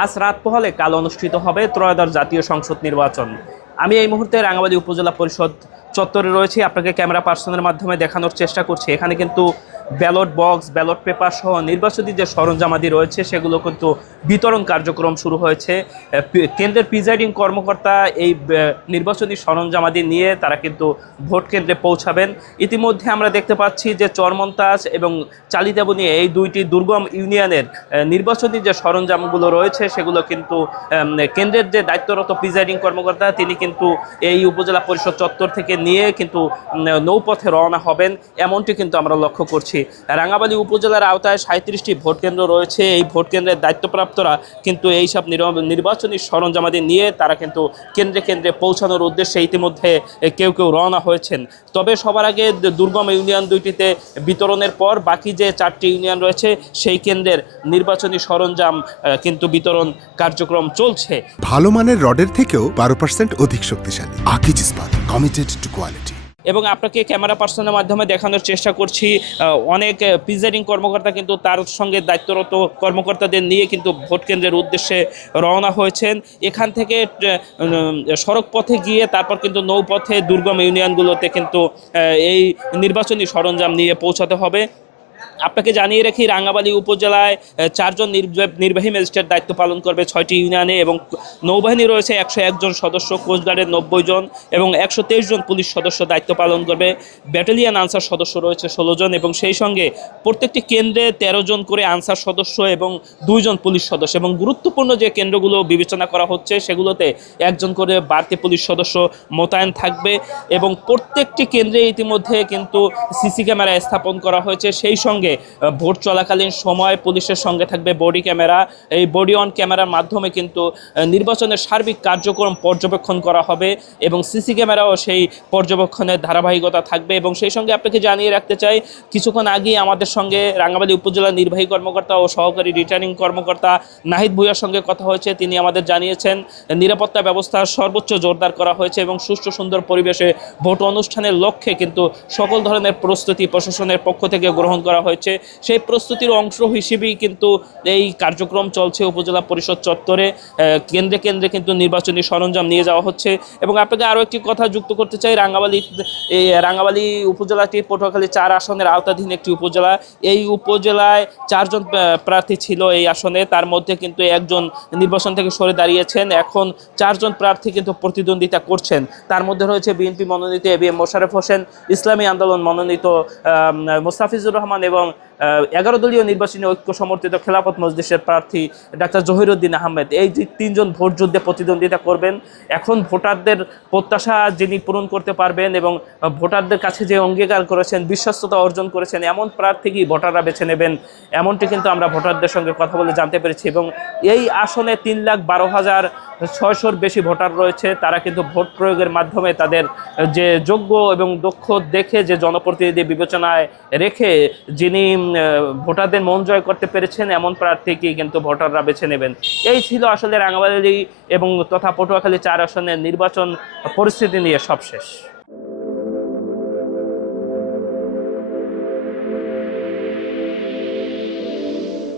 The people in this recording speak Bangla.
আজ রাত পোহালে কাল অনুষ্ঠিত হবে ত্রয়োদশ জাতীয় সংসদ নির্বাচন। আমি এই মুহূর্তে রাঙ্গামাটি উপজেলা পরিষদ চত্বরে রয়েছি, আপনাকে ক্যামেরা পার্সনের মাধ্যমে দেখানোর চেষ্টা করছি। এখানে কিন্তু ব্যালট বক্স, ব্যালট পেপার সহ নির্বাচনী যে সরঞ্জামাদি রয়েছে সেগুলো কিন্তু বিতরণ কার্যক্রম শুরু হয়েছে। কেন্দ্রের প্রিজাইডিং কর্মকর্তা এই নির্বাচনী সরঞ্জামাদি নিয়ে তারা কিন্তু ভোট কেন্দ্রে পৌঁছাবেন। ইতিমধ্যে আমরা দেখতে পাচ্ছি যে চরমন্তাজ এবং চালিতাবনী এই দুইটি দুর্গম ইউনিয়নের নির্বাচনী যে সরঞ্জামগুলো রয়েছে সেগুলো কিন্তু কেন্দ্রের যে দায়িত্বরত প্রিজাইডিং কর্মকর্তা তিনি কিন্তু এই উপজেলা পরিষদ চত্বর থেকে নিয়ে কিন্তু নৌপথে রওনা হবেন, এমনটি কিন্তু আমরা লক্ষ্য করছি। রাঙ্গামাটি উপজেলার আওতায় 37টি ভোট কেন্দ্র রয়েছে। এই ভোট কেন্দ্রের দায়িত্বপ্রাপ্তরা কিন্তু এইসব নির্বাচনী সরঞ্জামাদি নিয়ে তারা কিন্তু কেন্দ্রে কেন্দ্রে পৌঁছানোর উদ্দেশ্যে ইতিমধ্যে কেউ কেউ রওনা হয়েছেন। তবে সবার আগে দুর্গম ইউনিয়ন দুইটিতে বিতরণের পর বাকি যে 4টি ইউনিয়ন রয়েছে সেই কেন্দ্রের নির্বাচনী সরঞ্জাম কিন্তু বিতরণ কার্যক্রম চলছে। ভালো মানের রডের থেকেও 12% অধিক শক্তিশালী। আকিজ ইস্পাত, কমিটেড টু কোয়ালিটি। এবং আপনাকে ক্যামেরা পার্সনের মাধ্যমে দেখানোর চেষ্টা করছি অনেক প্রিজাইডিং কর্মকর্তা কিন্তু তার সঙ্গে দায়িত্বরত কর্মকর্তাদের নিয়ে কিন্তু ভোট কেন্দ্রের উদ্দেশ্যে রওনা হয়েছেন। এখান থেকে সড়ক পথে গিয়ে তারপর কিন্তু নৌপথে দুর্গম ইউনিয়নগুলোতে কিন্তু এই নির্বাচনী সরঞ্জাম নিয়ে পৌঁছাতে হবে। আপনাকে জানিয়ে রাখি, রাঙ্গামাটি উপজেলায় 4 জন নির্বাহী ম্যাজিস্ট্রেট দায়িত্ব পালন করবে 6টি ইউনিয়নে, এবং নৌবাহিনী রয়েছে 101 জন সদস্য, কোস্টগার্ডের 90 জন এবং 123 জন পুলিশ সদস্য দায়িত্ব পালন করবে। ব্যাটালিয়ান আনসার সদস্য রয়েছে 16 জন এবং সেই সঙ্গে প্রত্যেকটি কেন্দ্রে 13 জন করে আনসার সদস্য এবং 2 জন পুলিশ সদস্য, এবং গুরুত্বপূর্ণ যে কেন্দ্রগুলো বিবেচনা করা হচ্ছে সেগুলোতে 1 জন করে বাড়তি পুলিশ সদস্য মোতায়েন থাকবে। এবং প্রত্যেকটি কেন্দ্রে ইতিমধ্যে কিন্তু সিসি ক্যামেরা স্থাপন করা হয়েছে। সেই সঙ্গে ভোট চলাকালীন সময় পুলিশের সঙ্গে থাকবে বডি ক্যামেরা। এই বডি অন ক্যামেরার মাধ্যমে কিন্তু নির্বাচনের সার্বিক কার্যক্রম পর্যবেক্ষণ করা হবে এবং সিসি ক্যামেরাও সেই পর্যবেক্ষণের ধারাবাহিকতা থাকবে। এবং সেই সঙ্গে আপনাকে জানিয়ে রাখতে চাই, কিছুক্ষণ আগেই আমাদের সঙ্গে রাঙ্গামাটি উপজেলা নির্বাহী কর্মকর্তা ও সহকারী রিটার্নিং কর্মকর্তা নাহিদ ভূঁইয়ার সঙ্গে কথা হয়েছে। তিনি আমাদের জানিয়েছেন নিরাপত্তা ব্যবস্থা সর্বোচ্চ জোরদার করা হয়েছে এবং সুষ্ঠু সুন্দর পরিবেশে ভোট অনুষ্ঠানের লক্ষ্যে কিন্তু সকল ধরনের প্রস্তুতি প্রশাসনের পক্ষ থেকে গ্রহণ করা হয়েছে। সেই প্রস্তুতির অংশ হিসেবেই কিন্তু এই কার্যক্রম চলছে উপজেলা পরিষদ চত্বরে। কেন্দ্রে কেন্দ্রে কিন্তু নির্বাচনী সরঞ্জাম নিয়ে যাওয়া হচ্ছে। এবং আপনাকে আরও একটি কথা যুক্ত করতে চাই, রাঙ্গামাটি উপজেলাটি পটুয়াখালী 4 আসনের আওতাধীন একটি উপজেলা। এই উপজেলায় 4 জন প্রার্থী ছিল এই আসনে, তার মধ্যে কিন্তু 1 জন নির্বাচন থেকে সরে দাঁড়িয়েছেন। এখন 4 জন প্রার্থী কিন্তু প্রতিদ্বন্দ্বিতা করছেন। তার মধ্যে রয়েছে বিএনপি মনোনীত এবিএম মোশাররফ হোসেন, ইসলামী আন্দোলন মনোনীত মোস্তাফিজুর রহমান এবং 11 দলীয় নির্বাচনী ঐক্য সমর্থিত খেলাফত মজলিসের প্রার্থী ডাক্তার জহিরুদ্দিন আহমেদ। এই 3 জন ভোট যুদ্ধে প্রতিদ্বন্দ্বিতা করবেন। এখন ভোটারদের প্রত্যাশা যিনি পূরণ করতে পারবেন এবং ভোটারদের কাছে যে অঙ্গীকার করেছেন, বিশ্বস্ততা অর্জন করেছেন, এমন প্রার্থীকেই ভোটাররা বেছে নেবেন, এমনটি কিন্তু আমরা ভোটারদের সঙ্গে কথা বলে জানতে পেরেছি। এবং এই আসনে 3,12,600-র বেশি ভোটার রয়েছে। তারা কিন্তু ভোট প্রয়োগের মাধ্যমে তাদের যে যোগ্য এবং দক্ষ দেখে যে জনপ্রতিনিধি বিবেচনায় রেখে যিনি ভোটারদের মন জয় করতে পেরেছেন এমন প্রার্থীকেই কিন্তু ভোটাররা বেছে নেবেন। এই ছিল আসলে রাঙ্গামাটি এবং তথা পটুয়াখালী 4 আসনের নির্বাচন পরিস্থিতি নিয়ে সবশেষ।